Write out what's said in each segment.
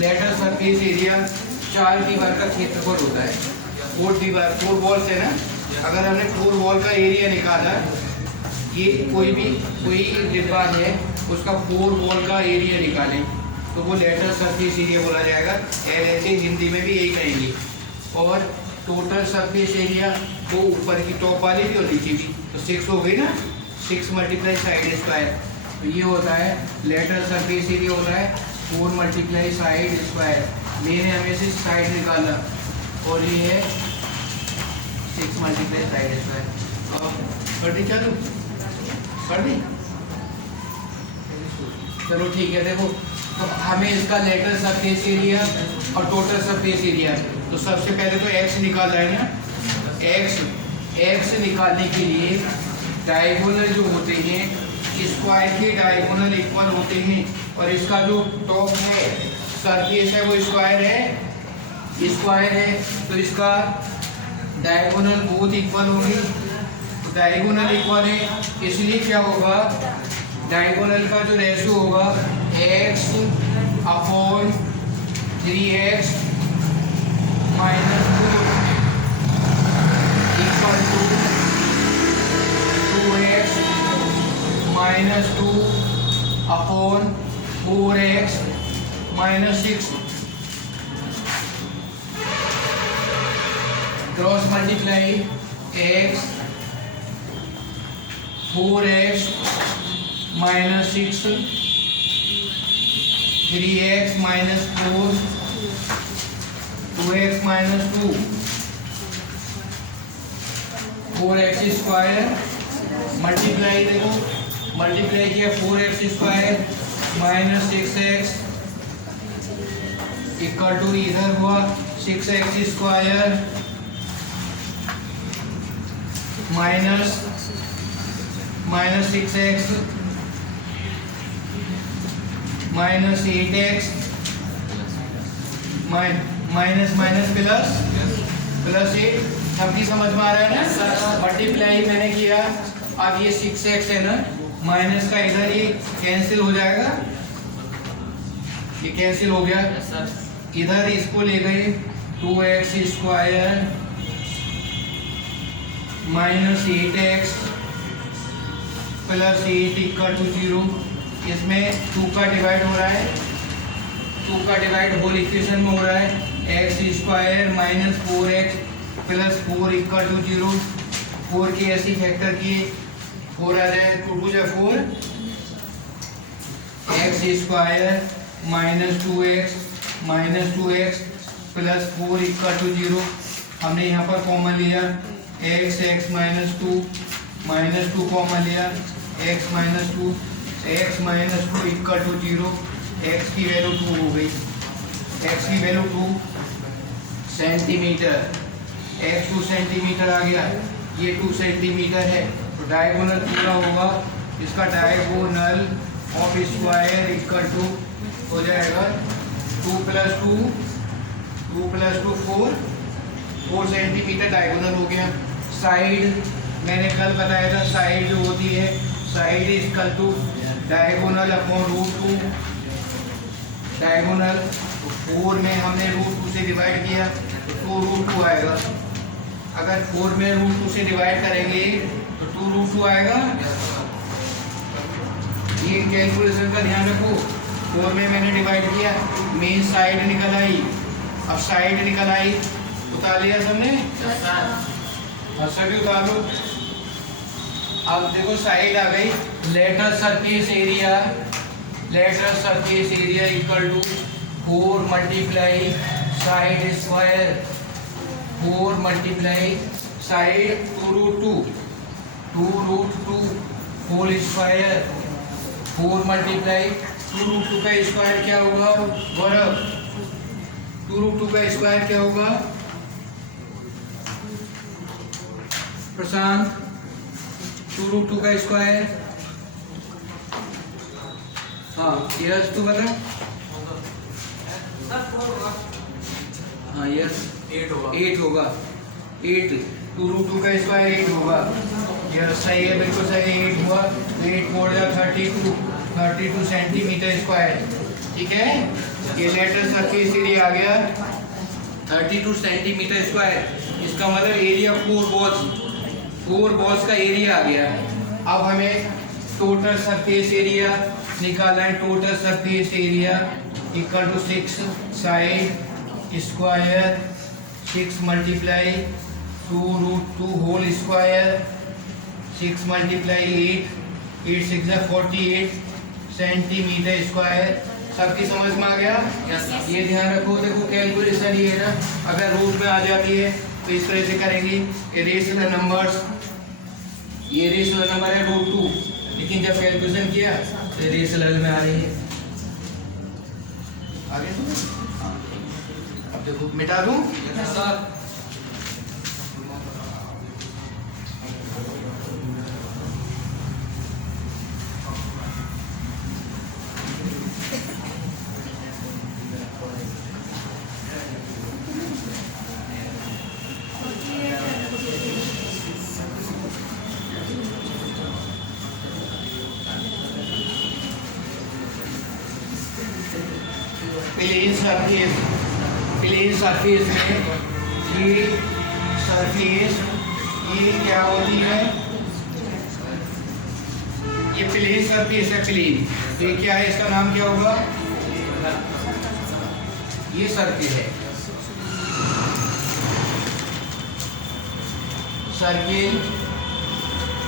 Lateral surface area 4 दीवार का क्षेत्रफल होता है। 4 वॉल्स है ना, अगर हमने 4 वॉल का एरिया निकाला, ये कोई डिब्बा है, उसका 4 वॉल का एरिया निकालें तो वो लेटरल सरफेस एरिया बोला जाएगा। LHA हिंदी में भी यही कहेंगे। और टोटल सरफेस एरिया वो ऊपर की टॉप वाली भी और नीचे भी, तो 6 हो गई ना, 6 मल्टीप्लाई साइड स्क्वायर। तो ये होता है लेटरल सरफेस एरिया होता है 4 मल्टीप्लाई साइड स्क्वायर। मैंने हमें से साइड निकाला और ये है 6 मल्टीप्लाई साइड स्क्वायर। अब कर दी, चलो कर दी, चलो ठीक है। देखो तो हमें इसका लेटरल सरफेस एरिया और टोटल सरफेस एरिया, तो सबसे पहले तो x निकालना है ना। x निकालने के लिए डायगोनल जो होते हैं स्क्वायर के डायगोनल इक्वल होते हैं, और इसका जो टॉप है सरफेस है वो स्क्वायर है, तो इसका डायगोनल बोथ इक्वल होंगे। तो डायगोनल इक्वल है, इसलिए क्या होगा, डायगोनल का जो रेशियो होगा x upon 3x minus 2 equal to 2x minus 2 upon 4x minus 6। Cross multiply x 4x minus 6 3x minus 4 2x minus 2 4x square multiply, देखो मल्टीप्लाई किया 4x square minus 6x equal to इधर हुआ 6x square minus 6x minus 8x minus plus 8। सबकी समझ में आ रहा है ना। मल्टीप्लाई मैंने किया, अब ये 6x है ना, माइनस का इधर ये कैंसिल हो जाएगा, ये कैंसिल हो गया। इधर इसको ले गए 2x square minus 8x plus 8 equal to 0। इसमें 2 का डिवाइड हो रहा है, 2 का डिवाइड होल इक्वेशन में हो रहा है। x square minus 4x plus 4 equal to 0। 4 की ऐसी फैक्टर किए 4 आ जाए, 2 2 4 x square minus 2x plus 4 equal to 0। हमने यहाँ पर कॉमन लिया x माइनस 2 कॉमन लिया, x minus 2 equal to 0। x की वैल्यू 2 हो गई, x की वैल्यू 2 सेंटीमीटर, x 2 सेंटीमीटर आ गया, ये 2 सेंटीमीटर है। तो डायगोनल पूरा होगा, इसका diagonal of square equal to हो जाएगा 2 प्लस 2 4 सेंटीमीटर डायगोनल हो गया। साइड मैंने कल बताया था, साइड जो होती है side equal to diagonal upon √2। Diagonal 4 में हमने √2 से डिवाइड किया तो 2√2 आएगा। अगर 4 में √2 से डिवाइड करेंगे तो 2√2 आएगा। ये कैलकुलेशन का ध्यान रखो। 4 में मैंने डिवाइड किया, मेन साइड निकल आई, अब साइड निकल आई, उतार लिया सबने, सभी उतार लो। अब देखो साइड आ गई, lateral surface area equal to 4 multiply side square 4 multiply side 2√2 whole square 4 multiply 2√2 का स्क्वायर क्या होगा गौरव? 2√2 का स्क्वायर क्या होगा प्रशांत? 2√2 का स्क्वायर, हाँ यस तू बता। हाँ यस 8 होगा। 8 2√2 का स्क्वायर 8 होगा। यस सही है, बिल्कुल सही है, 8 हुआ। 8 4 32 सेंटीमीटर स्क्वायर। ठीक है। ये लेटरल सरफेस एरिया आ गया 32 सेंटीमीटर स्क्वायर। इसका मतलब एरिया 4 बॉल्स का एरिया आ गया। अब हमें टोटल सरफेस एरिया निकालना है। Total surface area equal to 6 side square 6 multiply 2√2 whole square 6 multiply 8 6 48 centimetre square. सबकी समझ में आ गया? ये ध्यान रखो, देखो कैलकुलेशन ये है ना, अगर रूट में आ जाती है तो इस तरह से करेंगे। रेशनल नंबर्स, ये रेशनल नंबर है √2, लेकिन जब कैलकुलेशन किया तो रेशनल में आ रही है। आगे अब देखो मिटा दूं सर। प्लेन सरफेस में ये सरफेस ये क्या होती है? ये प्लेन सरफेस है, प्लेन। तो ये क्या है, इसका नाम क्या होगा? ये सर्किल है, सर्किल।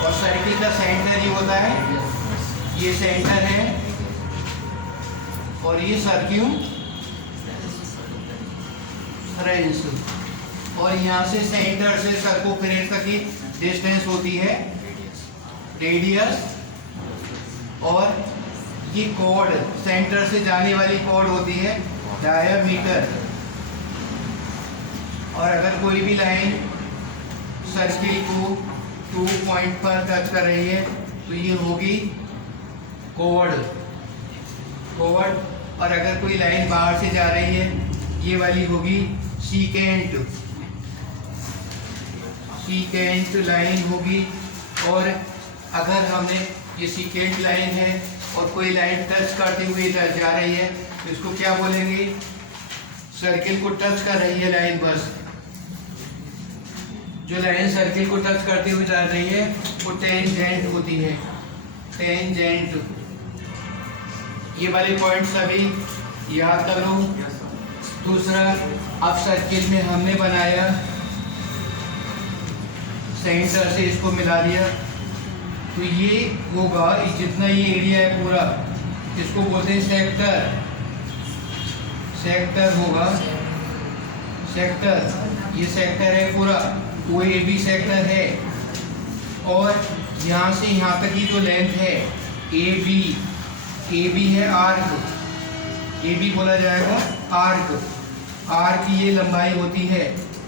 और सर्किल का सेंटर ये होता है, ये सेंटर है, और ये सर्क्यूम और यहाँ से सेंटर से सर्कमफ्रेंस तक की डिस्टेंस होती है रेडियस। और ये कॉर्ड सेंटर से जाने वाली कॉर्ड होती है डायमीटर। और अगर कोई भी लाइन सर्किल को 2 पॉइंट पर टच कर रही है तो ये होगी कॉर्ड। और अगर कोई लाइन बाहर से जा रही है ये वाली होगी सीकेंट लाइन होगी। और अगर हमने ये सीकेंट लाइन है और कोई लाइन टच करते हुए जा रही है तो इसको क्या बोलेंगे? सर्किल को टच कर रही है लाइन, बस जो लाइन सर्किल को टच करते हुए जा रही है वो टेंजेंट होती है, टेंजेंट। ये वाले पॉइंट सभी याद कर लो। दूसरा, अब सर्किल में हमने बनाया सेंटर से इसको मिला दिया तो ये होगा, जितना ये एरिया है पूरा इसको बोलते हैं सेक्टर। सेक्टर होगा, सेक्टर। ये सेक्टर है पूरा, वो ए बी सेक्टर है। और यहाँ से यहाँ तक की जो लेंथ है ए बी है आर्क, ए बी बोला जाएगा आर्क। आर्क की ये लंबाई होती है,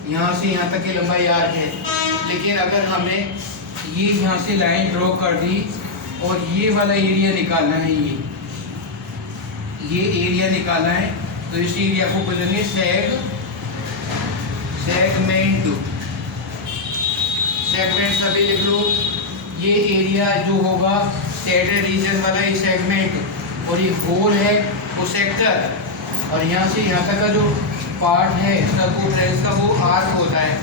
यहाँ से यहाँ तक की लंबाई आर्क है। लेकिन अगर हमने ये यहाँ से लाइन ड्रॉ कर दी और ये वाला एरिया निकालना है, ये एरिया निकालना है तो इस एरिया को बोलेंगे सेगमेंट। सेगमेंट सभी लिख लो। ये एरिया जो होगा शेडेड रीजन वाला ये सेगमेंट, और ये होल है वो सेक्टर। और यहाँ से यहाँ तक का जो पार्ट है सर्कमफ्रेंस का वो आर्क होता है।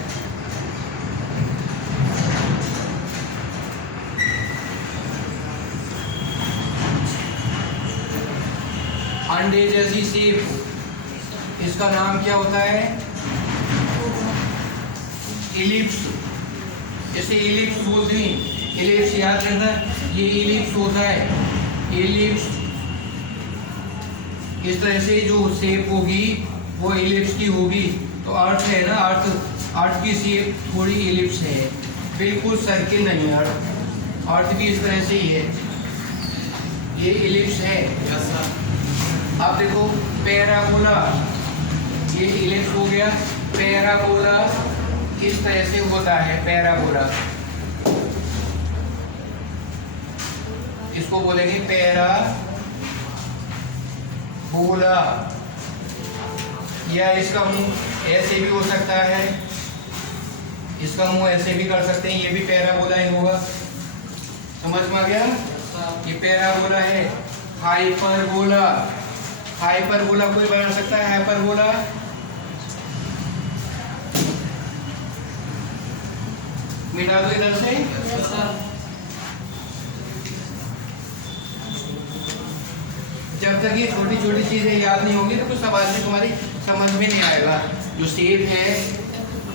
अंडे जैसी शेप, इसका नाम क्या होता है? इलिप्स। जैसे इलिप्स बोलते हैं, इलिप्स याद रखना, ये इलिप्स होता है। इलिप्स इस तरह से जो शेप होगी वो इलिप्स की होगी। तो अर्थ है ना, अर्थ की शेप थोड़ी इलिप्स है, बिल्कुल सर्किल नहीं है। अर्थ भी इस तरह से ही है, ये इलिप्स है। अब देखो पैराबोला, ये इलिप्स हो गया। पैराबोला किस तरह से होता है? पैराबोला इसको बोलेंगे पैराबोला, या इसका मुंह ऐसे भी हो सकता है, इसका मुंह ऐसे भी कर सकते हैं, ये भी पैराबोला ही होगा। समझ में आ गया? ये पैराबोला है। हाइपरबोला, हाइपरबोला कोई बना सकता है? हाइपरबोला मिटा दो इधर से। जब तक ये छोटी छोटी चीजें याद नहीं होंगी तो कुछ सवाल में तुम्हारी समझ में नहीं आएगा। जो शेप है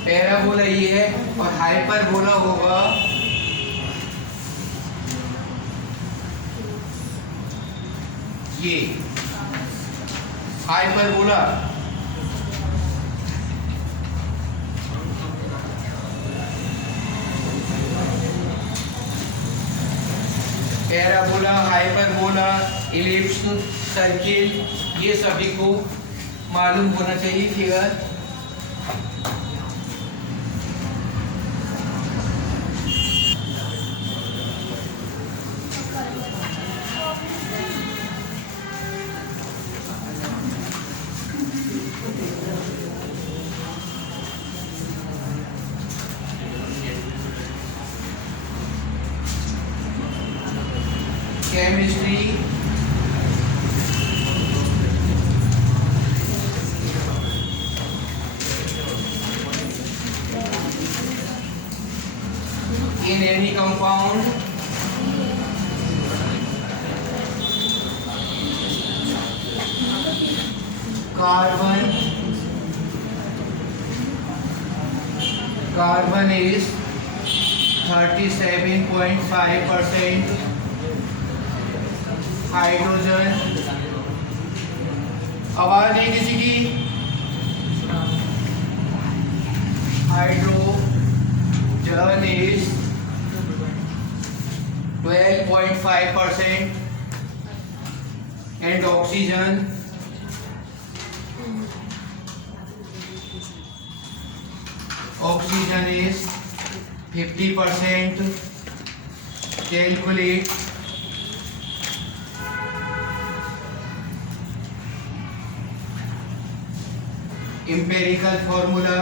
पैराबोला ये है, और हाइपरबोला होगा ये। Hyperbola parabola, hyperbola, ellipse, circle, ये सभी को मालूम होना चाहिए। Figure chemistry, in any compound carbon is 37.5%, hydrogen, आवाज नहीं किसी की, hydrogen is 12.5% and oxygen is 50%. Calculate empirical formula.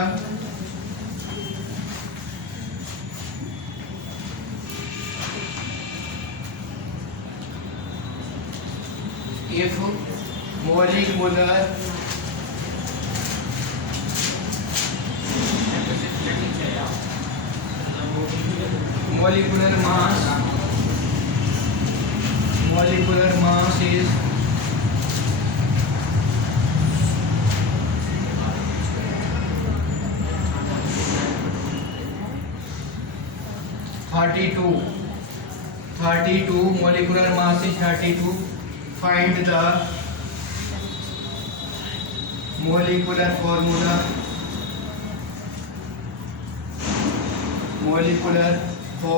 If molecular mass is 32, molecular mass is 32. Find the molecular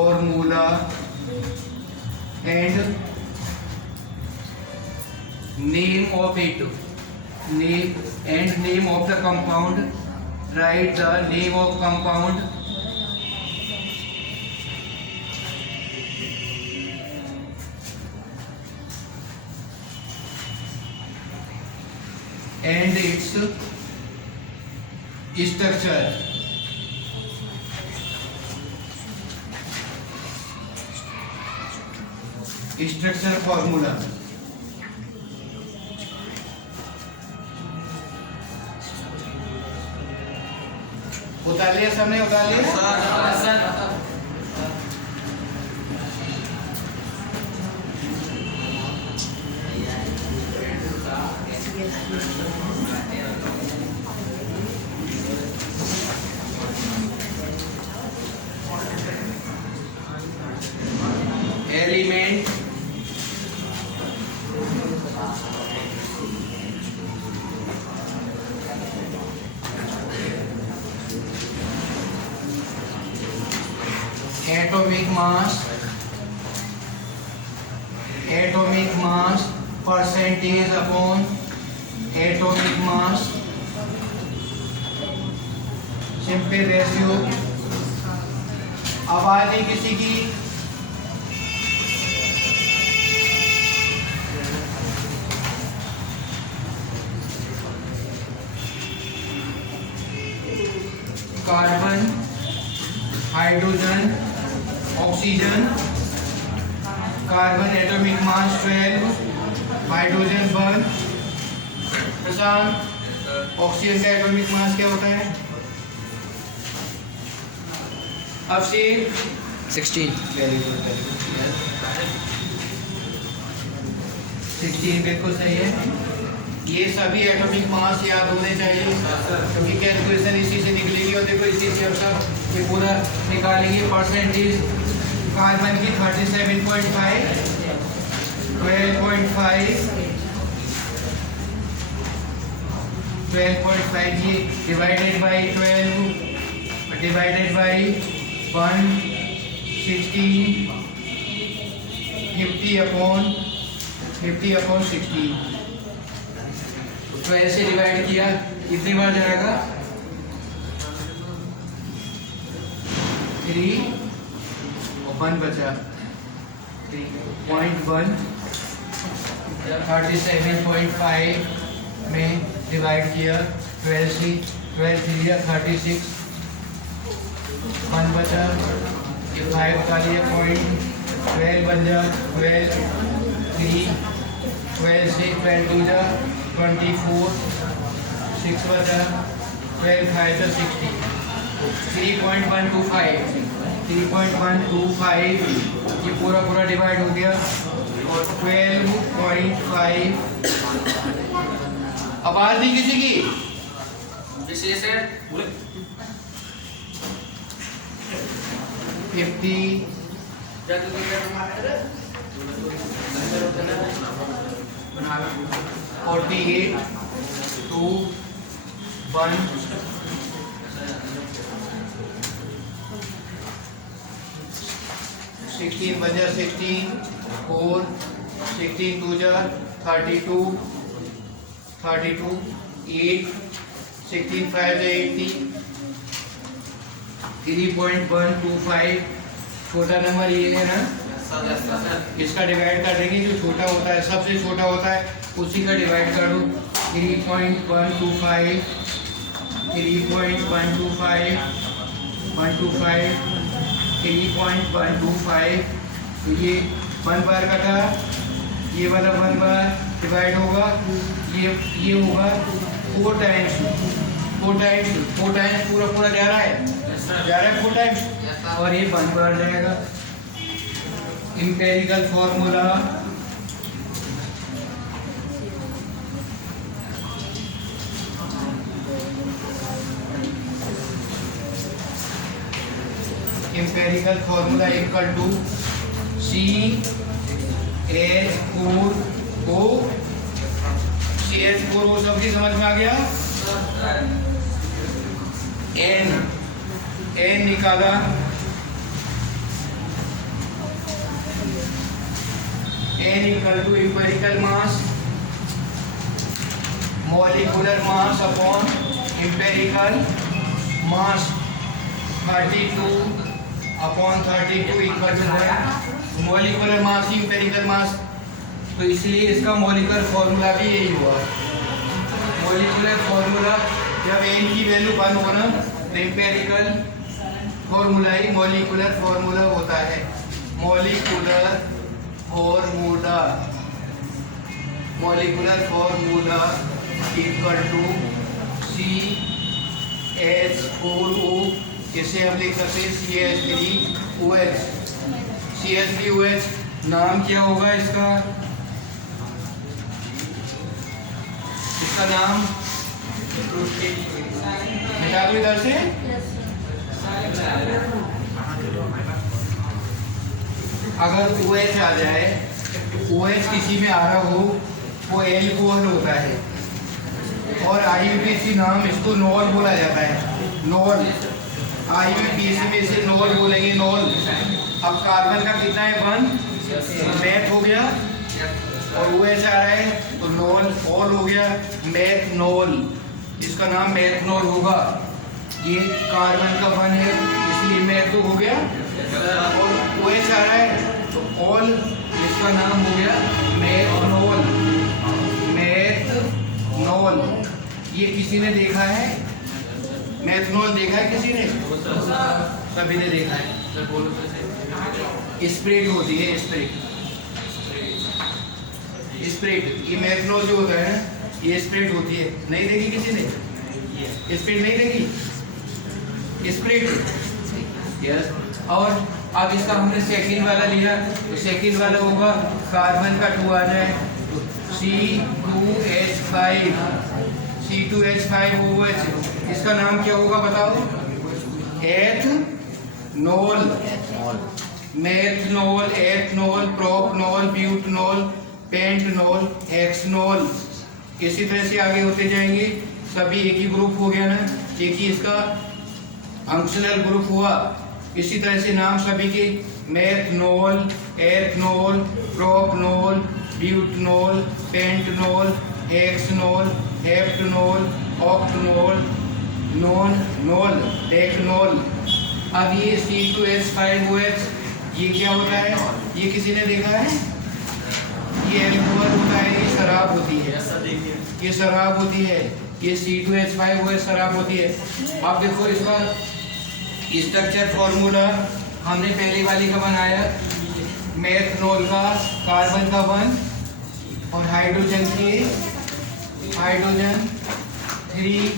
formula and name of it, name of the compound. Write the name of compound and its structure. Structure formula. उतार लिया सबने? उतार लिया? Element atomic mass percentage upon atomic mass, simple ratio. आवाज नहीं किसी की? Carbon, hydrogen, oxygen. Carbon atomic mass 12, hydrogen 1, प्रशांत oxygen का एटॉमिक मास क्या होता है? अभिषेक 16। Very good, very good. 16 बिल्कुल सही है। ये सभी एटॉमिक मास याद होने चाहिए क्योंकि कैलकुलेशन इसी से निकलेगी। और देखो इसी से अब सब ये पूरा निकालेंगे। परसेंटेज कार्बन की 37.5, 12.5, 12.5 ये डिवाइडेड बाई 12 डिवाइडेड बाई 1, 16, 50/16। 12 से डिवाइड किया कितनी बार जाएगा? 3 और 1 बचा 3.1। 37.5 में डिवाइड किया 12 से, 12 3 36, 1 बचा, ये 5 का लिया पॉइंट, 12 बन जा 12, 3, 12 से 12 2 जा 24, 6 बचा, 12 5 जा 60, 3.125, 3.125 ये पूरा पूरा डिवाइड हो गया और 12.5। आवाज नहीं किसी की? विशेष है 50 48 2 1 16 बजा 16 4 16 2 जा 32 32 8 16 5 जा 80 3.125 छोटा नंबर ये है ना, इसका डिवाइड कर देंगे। जो छोटा होता है सबसे छोटा होता है उसी का डिवाइड कर दो। 3.125 3.125 125 3.125 तो ये 1 बार कटा, ये वाला 1 बार डिवाइड होगा, ये होगा 4 टाइम्स पूरा पूरा जा रहा है 4 टाइम्स और ये 1 बार जाएगा। Empirical formula equal to CH4 वो सबकी समझ में आ गया। N निकाला, N equal to empirical mass molecular mass upon empirical mass 32/32 equal to molecular mass ही एम्पिरिकल मास, तो इसलिए इसका मॉलिक्यूलर फॉर्मूला भी यही हुआ। मॉलिक्यूलर फॉर्मूला जब n की वैल्यू 1 हो ना तो एम्पिरिकल फॉर्मूला ही मॉलिक्यूलर फॉर्मूला होता है। Molecular formula equal to CH4O, इसे हम लिख सकते हैं CH3OH। CH3OH नाम क्या होगा इसका? इसका नाम मिटा दो इधर से। अगर OH आ जाए तो OH किसी में आ रहा हो वो एल्कोहल होता है और IUPAC नाम इसको नॉल बोला जाता है। नॉल IUPAC में इसे नॉल बोलेंगे, नॉल। अब कार्बन का कितना है 1, मैथ हो गया और OH आ रहा है तो नॉल ऑल हो गया, मैथनॉल। इसका नाम मैथनॉल होगा। ये कार्बन का 1 है इसलिए मैथ तो हो गया और OH आ रहा है तो ऑल, इसका नाम हो गया मैथनॉल। मैथनॉल ये किसी ने देखा है? मैथनॉल देखा है किसी ने? सभी ने देखा है। स्प्रेड होती है, स्प्रेड। ये मैथनॉल जो होता है ये स्प्लिट होती है, नहीं देखी किसी ने? स्प्लिट नहीं देखी? Split yes. और अब इसका हमने सेकंड वाला लिया, तो सेकंड वाला होगा कार्बन का 2 आ जाए तो C2H5, C2H5OH, इसका नाम क्या होगा बताओ? Ethanol, methanol, ethanol, propanol, butanol, pentanol, hexanol. इसी तरह से आगे होते जाएंगे, सभी एक ही ग्रुप हो गया ना, एक ही इसका फंक्शनल ग्रुप हुआ। इसी तरह से नाम सभी के methanol, ethanol, propanol, butanol, pentanol, हेक्सनॉल, हेप्टनॉल, ऑक्टनॉल, non-knoll, डेकनॉल। अब ये C2H5OH ये क्या होता है? ये किसी ने देखा है? ये अल्कोहल होता है, ये शराब होती है, ये शराब होती है, ये C2H5OH शराब होती है। अब देखो इसका स्ट्रक्चर फॉर्मूला हमने पहली वाली का बनाया, मेथनॉल का कार्बन का 1 और हाइड्रोजन के हाइड्रोजन 3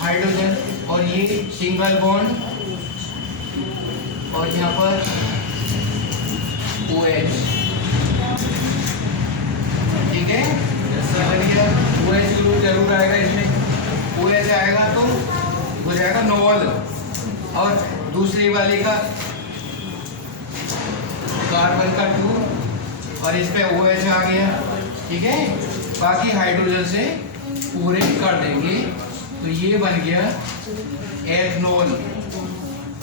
हाइड्रोजन, और ये सिंगल बॉन्ड और यहाँ पर OH, ठीक है? OH जरूर आएगा इसमें, OH आएगा तो हो जाएगा नॉल। और दूसरी वाले का कार्बन का 2 और इस पे OH आ गया, ठीक है? बाकी हाइड्रोजन से पूरे कर देंगे, तो ये बन गया एथनॉल।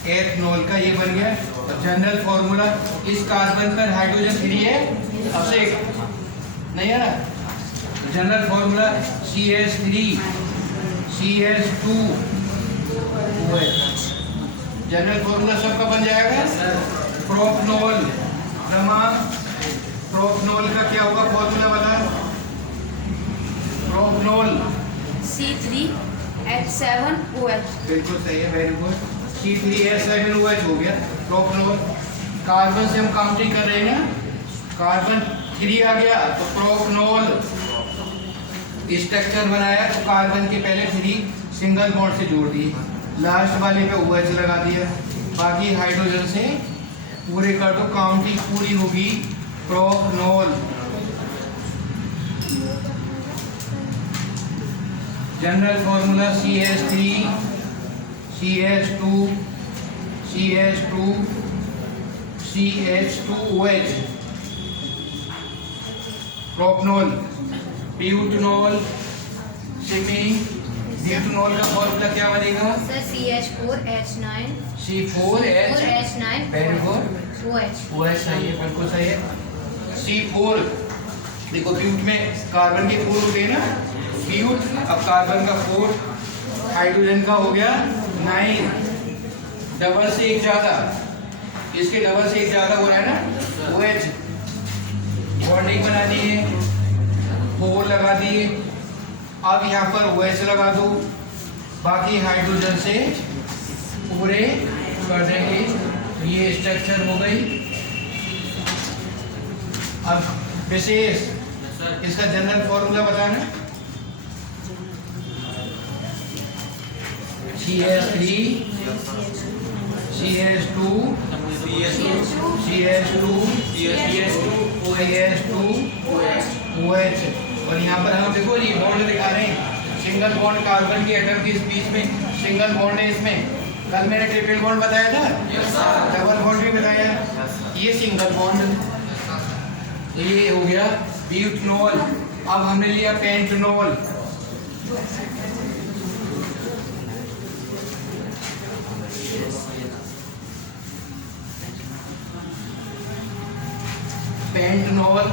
एथनॉल का ये बन गया। तो जनरल फॉर्मूला, इस कार्बन पर हाइड्रोजन 3 है, अब से नहीं है ना, general formula CH3 CH2 OH, general formula सबका बन जाएगा। प्रोपनॉल, प्रोपनॉल का क्या होगा फॉर्मूला बता? प्रोपनॉल C3H7OH, बिल्कुल सही है, वेरी गुड। C3H7OH हो गया प्रोपनॉल। कार्बन से हम काउंटिंग कर रहे हैं ना, कार्बन 3 आ गया तो प्रोपनॉल स्ट्रक्चर बनाया, तो कार्बन के पहले 3 सिंगल बॉन्ड से जोड़ दिए, लास्ट वाले पे OH लगा दिया, बाकी हाइड्रोजन से पूरे कर दो, काउंटिंग पूरी होगी propanol. General formula CH3 CH2 CH2 CH2OH, propanol. Butanol, butanol का फॉर्मूला क्या बनेगा? Sir CH4H9 C4H, very good, OH सही है, बिल्कुल सही है। C4, देखो ब्यूट में कार्बन के 4 होते हैं ना, ब्यूट, अब कार्बन का 4, हाइड्रोजन का हो गया 9, डबल से एक ज्यादा, इसके डबल से एक ज्यादा हो रहा है ना, OH, बॉन्डिंग बना दी है, 4 लगा दिए। अब यहाँ पर OH लगा दो, बाकी हाइड्रोजन से पूरे कर देंगे, तो ये स्ट्रक्चर हो गई। अब विशेष इसका जनरल फॉर्मूला बताना। CH3 CH2 CH2 OH, और यहाँ पर हम देखो ये बॉन्ड दिखा रहे हैं, सिंगल बॉन्ड कार्बन के एटम के बीच में सिंगल बॉन्ड है इसमें। कल मैंने ट्रिपल बॉन्ड बताया था, डबल बॉन्ड भी बताया, ये सिंगल बॉन्ड, तो ये हो गया ब्यूटनॉल। अब हमने लिया पेंटनॉल, पेंटनॉल।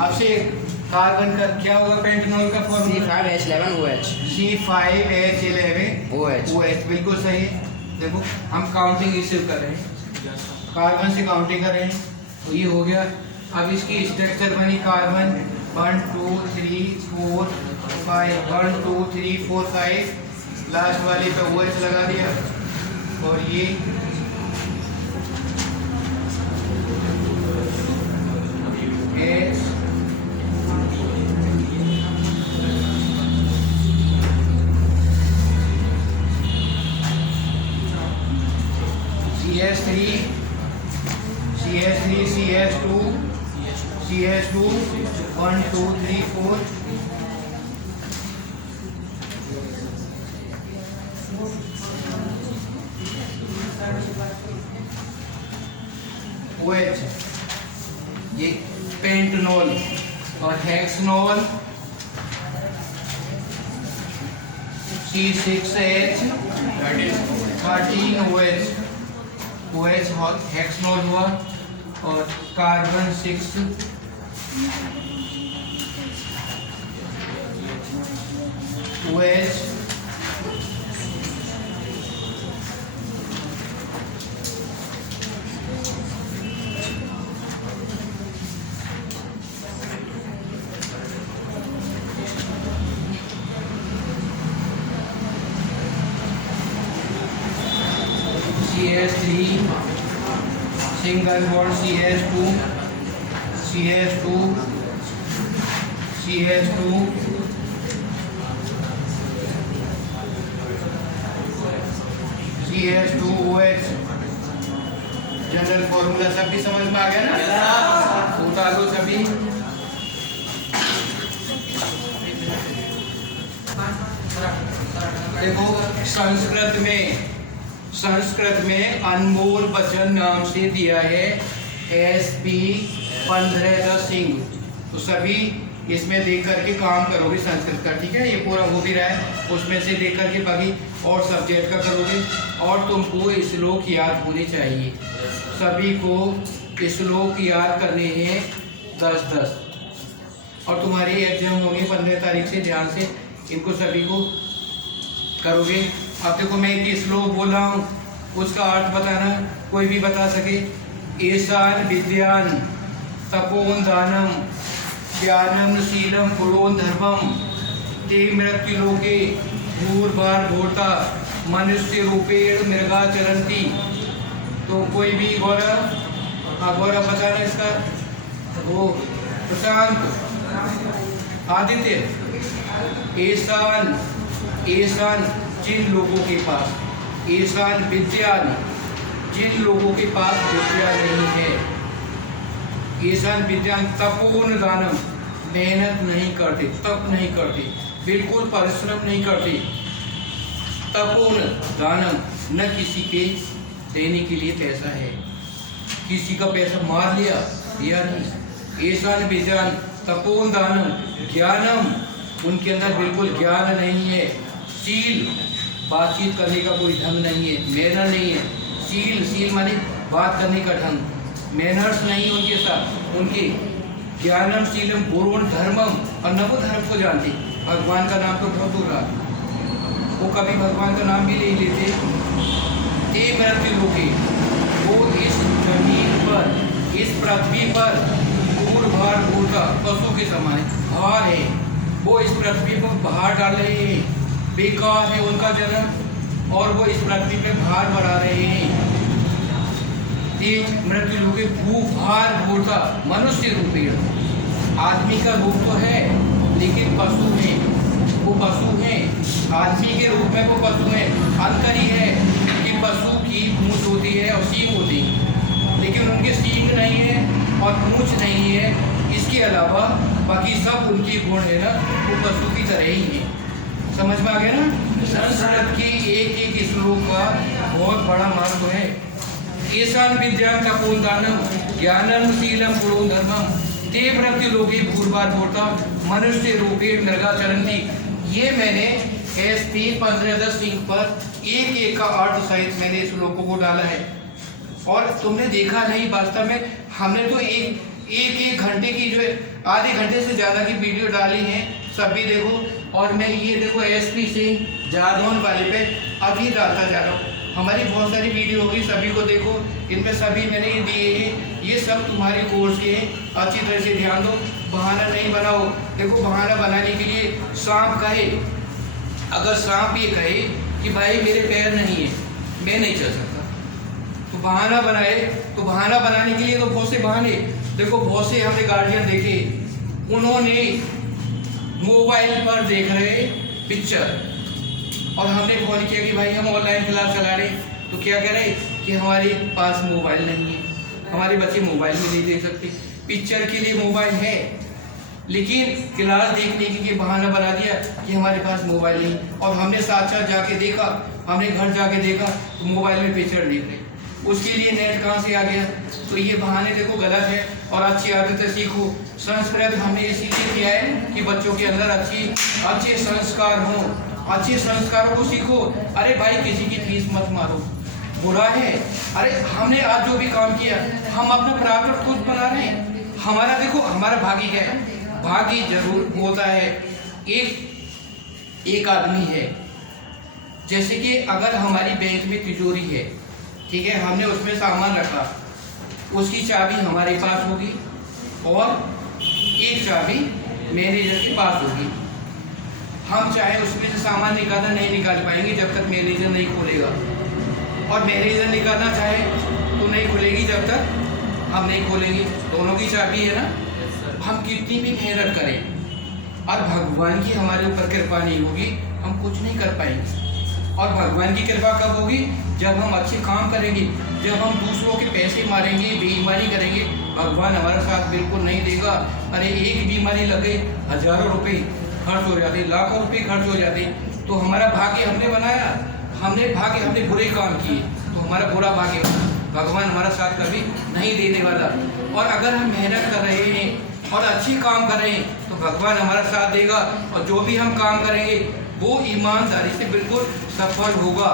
अब से कार्बन का क्या होगा पेंटनॉल का फॉर्मूला? C5H11OH, C5H11OH, बिल्कुल सही है। देखो हम काउंटिंग इससे कर रहे हैं, कार्बन से काउंटिंग कर रहे हैं, तो ये हो गया। अब इसकी स्ट्रक्चर बनी कार्बन 1 2 3 4 5, 1 2 3 4 5, लास्ट वाले पे OH लगा दिया, और ये CH3 CH2 CH2 1 2 3 4 OH ये पेंटनॉल और हेक्सनॉल C6H 13 OH OH हेक्सनॉल हुआ और carbon 6 OH CH3 single bond CH2 CH2 CH2 CH2OH general formula सभी समझ में आ गया ना? उतार लो सभी। देखो संस्कृत में अनमोल वचन नाम से दिया है SP 15 सिंह। तो सभी इसमें देख करके काम करोगे संस्कृत का, ठीक है? ये पूरा हो भी रहा है, उसमें से देख करके बाकी और सब्जेक्ट का करोगे। और तुमको श्लोक याद होने चाहिए, सभी को श्लोक याद करने हैं 10-10। और तुम्हारी एग्जाम होगी 15 तारीख से, ध्यान से इनको सभी को करोगे। अब देखो मैं एक श्लोक बोल रहा हूँ, उसका अर्थ बताना, कोई भी बता सके। ईशान विद्यान तपोन दानम ज्ञानम शीलम गुणोन धर्मम ते मृत्युलोके भूर्भार भोटा मनुष्य रूपेण मृगा चरंती। तो कोई भी गौरव बताना इसका। वो प्रशांत आदित्य, ईशान जिन लोगों के पास, ईशान विद्यान जिन लोगों के पास विद्या नहीं है, ईशान विद्यान तपोन दानम मेहनत नहीं करते, तप नहीं करते, बिल्कुल परिश्रम नहीं करते। तपोन दानम न किसी के देने के लिए पैसा है, किसी का पैसा मार लिया या नहीं। ईशान विद्यान तपोन दानम ज्ञानम उनके अंदर बिल्कुल ज्ञान नहीं है। शील बातचीत करने का कोई ढंग नहीं है, मैनर नहीं है। शील माने बात करने का ढंग, मैनर्स नहीं उनके साथ। उनके ज्ञानम शीलम गुरुण धर्मम, और न वो धर्म को जानते। भगवान का नाम तो बहुत दूर रहा, वो कभी भगवान का नाम भी नहीं लेते। ते मृत्यु लोके, वो इस जमीन पर, इस पृथ्वी पर भार भूता पशु के समान भार है। वो इस पृथ्वी पर भार डाल रहे हैं, बेकार है उनका जन्म, और वो इस पृथ्वी पे भार बढ़ा रहे हैं। मृत्यु लोके भू भार भूता मनुष्य रूपेण, आदमी का रूप तो है लेकिन पशु है, वो पशु है। आदमी के रूप में वो पशु है। अंतर ही है कि पशु की पूंछ होती है और सींग होती है, लेकिन उनके सींग नहीं है और पूंछ नहीं है। इसके अलावा बाकी सब उनके गुण है ना, वो पशु की तरह ही है। समझ में आ गया ना? संस्कृत के एक श्लोक का बहुत बड़ा महत्व है। ईशान विद्यान तपोन दानम ज्ञानम शीलम गुणोन धर्मम ते मृत्यु लोके भूर्भार भोटा मनुष्य रूपेण मृगा चरंती। ये मैंने SP 15 सिंह पर एक का अर्थ सहित मैंने इस श्लोकों को डाला है। और तुमने देखा नहीं, वास्तव में हमने तो एक घंटे की जो आधे घंटे से ज़्यादा की वीडियो डाली है, सभी देखो। और मैं ये देखो SP सिंह जादौन वाले पे अभी डालता जा रहा हूँ। हमारी बहुत सारी वीडियो होगी, सभी को देखो, इनमें सभी मैंने ये दिए हैं। ये सब तुम्हारे कोर्स के हैं, अच्छी तरह से ध्यान दो, बहाना नहीं बनाओ। देखो बहाना बनाने के लिए सांप कहे, अगर सांप ये कहे कि भाई मेरे पैर नहीं है, मैं नहीं चल सकता, तो बहाना बनाए। तो बहाना बनाने के लिए तो बहुत से बहाने, देखो बहुत से हमने गार्जियन देखे, उन्होंने मोबाइल पर देख रहे पिक्चर, और हमने फोन किया कि भाई हम ऑनलाइन क्लास चला रहे, तो क्या करें कि हमारे पास मोबाइल नहीं है। हमारे बच्चे मोबाइल में नहीं देख सकते। पिक्चर के लिए मोबाइल है, लेकिन क्लास देखने के लिए बहाना बना दिया कि हमारे पास मोबाइल नहीं, और हमने साथ साथ जाके देखा, हमने घर जाके देखा तो मोबाइल में पिक्चर देख रहे, उसके लिए नेट कहाँ से आ गया। तो ये बहाने देखो गलत है, और अच्छी आदतें सीखो। संस्कृत हमने इसीलिए किया है कि बच्चों के अंदर अच्छे संस्कार हों, अच्छे संस्कारों को सीखो। अरे भाई, किसी की फीस मत मारो, बुरा है। अरे हमने आज जो भी काम किया, हम अपना प्राप्त खुद बना रहे हैं। हमारा देखो, हमारा भाग्य क्या है, भाग्य जरूर होता है। एक आदमी है, जैसे कि अगर हमारी बैंक में तिजोरी है, ठीक है, हमने उसमें सामान रखा, उसकी चाबी हमारे पास होगी और एक चाबी मैनेजर के पास होगी। हम चाहे उसमें से सामान निकालना नहीं निकाल पाएंगे जब तक मैनेजर नहीं खोलेगा, और मैनेजर निकालना चाहे तो नहीं खुलेगी जब तक हम नहीं खोलेंगे। दोनों की चाबी है ना। हम कितनी भी मेहनत करें और भगवान की हमारे ऊपर कृपा नहीं होगी, हम कुछ नहीं कर पाएंगे। और भगवान की कृपा कब होगी? जब हम अच्छे काम करेंगे, जब हम दूसरों के पैसे मारेंगे, बेईमानी करेंगे, भगवान हमारा साथ बिल्कुल नहीं देगा। अरे एक बीमारी लग गई, हजारों रुपए खर्च हो जाते, लाखों रुपए खर्च हो जाते। तो हमारा भाग्य हमने बनाया, हमने बुरे काम किए तो हमारा बुरा भाग्य बना। भगवान हमारा साथ कभी नहीं देने वाला। और अगर हम मेहनत कर रहे हैं और अच्छी काम कर रहे हैं तो भगवान हमारा साथ देगा, और जो भी हम काम करेंगे वो ईमानदारी से बिल्कुल सफल होगा,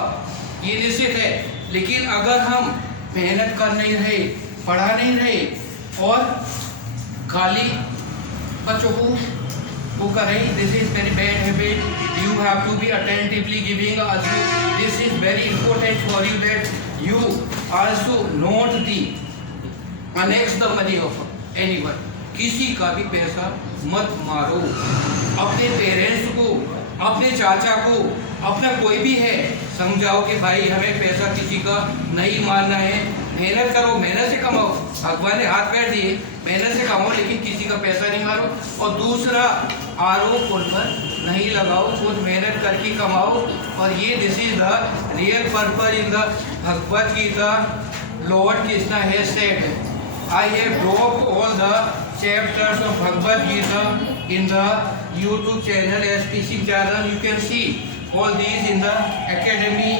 ये निश्चित है। लेकिन अगर हम मेहनत कर नहीं रहे, पढ़ा नहीं रहे और खाली बच्चों को वो कर रहे, this is very bad habit. You have to be attentively giving us, this is very important for you that you also note the annex the money of anyone. किसी का भी पैसा मत मारो। अपने पेरेंट्स को, अपने चाचा को, अपना कोई भी है, समझाओ कि भाई हमें पैसा किसी का नहीं मारना है। मेहनत करो, मेहनत से कमाओ, भगवान ने हाथ पैर दिए, मेहनत से कमाओ, लेकिन किसी का पैसा नहीं मारो। और दूसरा, आरोप उन पर नहीं लगाओ, खुद मेहनत करके कमाओ। और ये this is the real purpose in the Bhagavad Gita. Lord Krishna has said, I have dropped all the chapters of Bhagavad Gita in the YouTube channel SP Singh channel. You can see all these in the academy